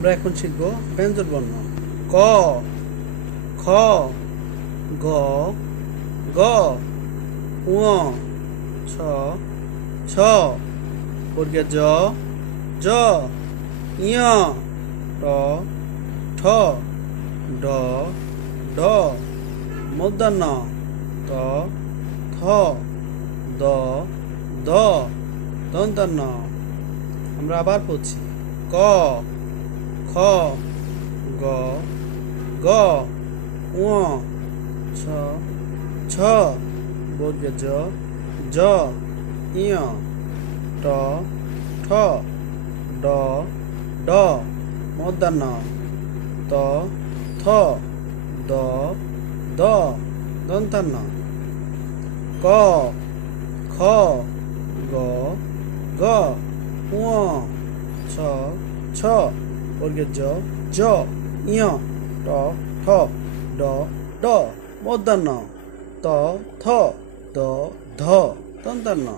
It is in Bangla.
আমরা এখন শিখব ব্যঞ্জন বর্ণ। ক, খ, গ গ উ ছ ছ। বর্গের জ জ ইয় ট ঠ, ড ড। মূর্ধন্য ত, থ, দ দ। দন্তন্য আমরা আবার পড়ছি। ক খ, গ গ উ ছ ছ বর্গে জ জ ইয় ট, ঠ, ড ড, মধ্যাহ্ন, ত, থ, দ দ দন্তান্ন ক, খ, গ গ উ ছ ছ বর্গের জ জ ইয় ট ঠ ড ড মধ্যাহ্ন ত থ দ ধ দন্তান্ন